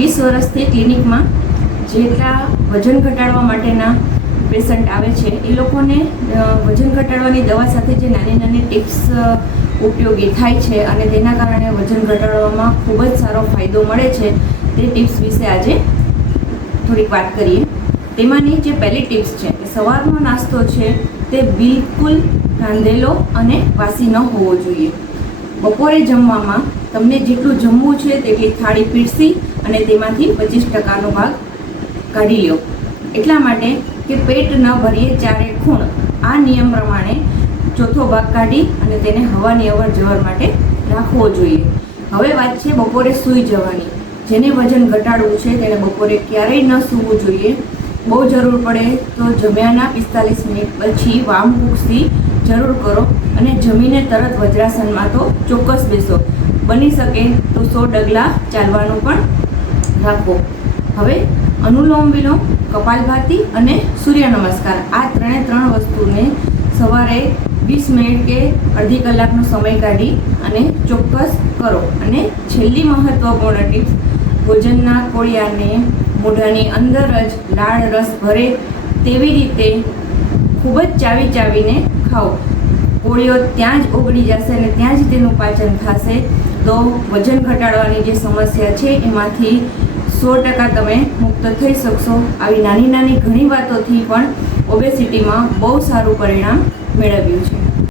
20 વર્ષથી ક્લિનિકમાં જેટલા વજન ઘટાડવા માટેના પેશન્ટ આવે છે એ લોકોને વજન ઘટાડવાની દવા સાથે જે નાની નાની ટિપ્સ ઉપયોગી થાય છે અને તેના કારણે વજન ઘટાડવામાં ખૂબ જ સારો ફાયદો મળે છે તે ટિપ્સ વિશે આજે થોડીક વાત કરીએ. તેમાંની જે પહેલી ટિપ્સ છે કે સવારનો નાસ્તો છે તે બિલકુલ રાંધેલો અને વાસી ન હોવો જોઈએ. બપોરે જમવામાં તમને જેટલું જમવું છે તેટલી થાળી પીરસી અને તેમાંથી 25% ભાગ કાઢી લો. એટલા માટે કે પેટ ન ભરીએ ચારે ખૂણ આ નિયમ પ્રમાણે ચોથો ભાગ કાઢી અને તેને હવાની અવર જવર માટે રાખવો જોઈએ. હવે વાત છે બપોરે સૂઈ જવાની. જેને વજન ઘટાડવું છે તેને બપોરે ક્યારેય ન સૂવું જોઈએ. બહુ જરૂર પડે તો જમ્યાના 45 મિનિટ પછી વામ કૂક્ષી જરૂર કરો અને જમીને તરત વજ્રાસનમાં તો ચોક્કસ બેસો. બની શકે તો 100 ડગલા ચાલવાનું પણ રાખો. હવે અનુલોમ વિલોમ, કપાલભાતી અને સૂર્ય નમસ્કાર આ ત્રણ વસ્તુને સવારે 20 મિનિટ કે અડધી કલાકનો સમય કાઢી અને ચોક્કસ કરો. અને છેલ્લી મહત્વપૂર્ણ ટિપ્સ, ભોજનના કોળિયાને મોઢાની અંદર જ લાળ રસ ભરે તેવી રીતે ખૂબ જ ચાવીને ખાઓ. કોળિયો ત્યાં જ ઓગળી જશે અને ત્યાં જ તેનું પાચન થશે. તો વજન ઘટાડવાની જે સમસ્યા છે એમાંથી 100% તમે મુક્ત થઈ શકશો. આવી નાની નાની ઘણી વાતોથી પણ ઓબેસિટીમાં બહુ સારું પરિણામ મેળવ્યું છે.